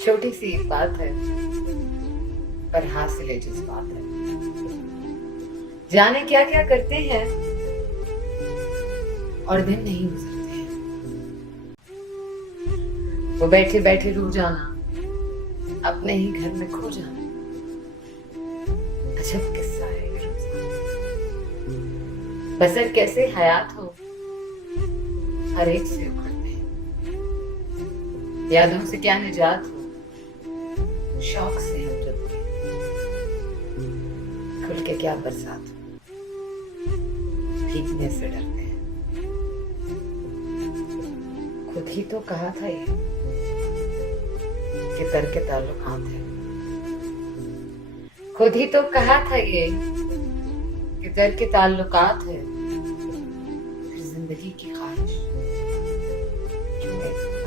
छोटी सी एक बात है पर हासिल जज्बात है। जाने क्या क्या करते हैं और दिन नहीं गुजरते हैं। वो बैठे बैठे रू जाना, अपने ही घर में खो जाना, अजब किस्सा है ये रोज़। बसर कैसे हयात हो, हर एक से उखड़ते हैं। यादों से क्या निजात हो, शौक से हम जलते हैं। खुल के क्या बरसात हो, भीगने से डरते हैं। खुद ही तो कहा था ये कि दर के ताल्लुकात है। खुद ही तो कहा था ये कि दर के ताल्लुकात है। फिर जिंदगी की ख्वाहिश क्यों नहीं?